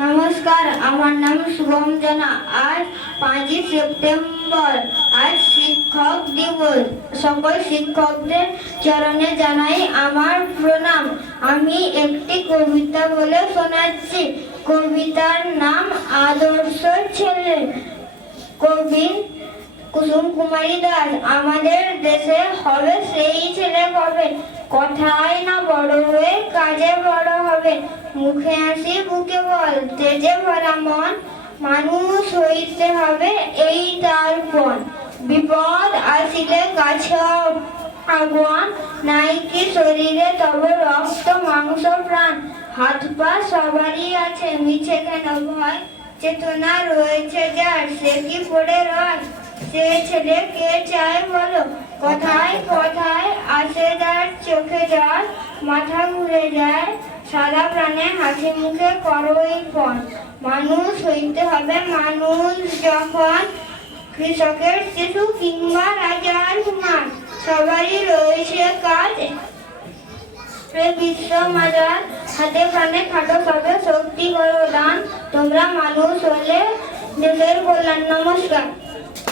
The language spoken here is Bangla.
নমস্কার, আমার নাম শুভম জানা। আজ পাঁচই সেপ্টেম্বর, আজ শিক্ষক দিবস। সকল শিক্ষকদের চরণে জানাই আমার প্রণাম। আমি একটি কবিতা বলে শোনাচ্ছি। কবিতার নাম আদর্শ ছেলে। কবি কুসুম কুমারী দাস, আমাদের দেশে হবে সেই ছেলে কবে? কথায় না বড় হয়ে কাজে বড় হবে। মুখে হাসি বুকে বল। তেজে ভরা মন, মানুষ হইতে হবে এই তার পণ বিপদ আসিলে কাছে আগুয়ান নাই কি শরীরে তবে রক্ত, মাংস, প্রাণ। হাত পা সবারই আছে, মিছে কেন ভয়? চেতনা রয়েছে যার, সে কি পড়ে রয়? সে ছেলে কে চায় বলো? কথায় কথায় আসে যার, চোখে জল, মাথা ঘুরে যায়। সাদা প্রাণে হাসি মুখে করই পণ মানুষ হইতে হবে মানুষ যখন কৃষকের শিশু কিংবা রাজার কুমার সবারই রয়েছে কাজ। বিশ্ব মাজার। হাতে প্রাণে খাটো সবে শক্তি করো দান। তোমরা মানুষ হলে দেশের কল্যাণ নমস্কার।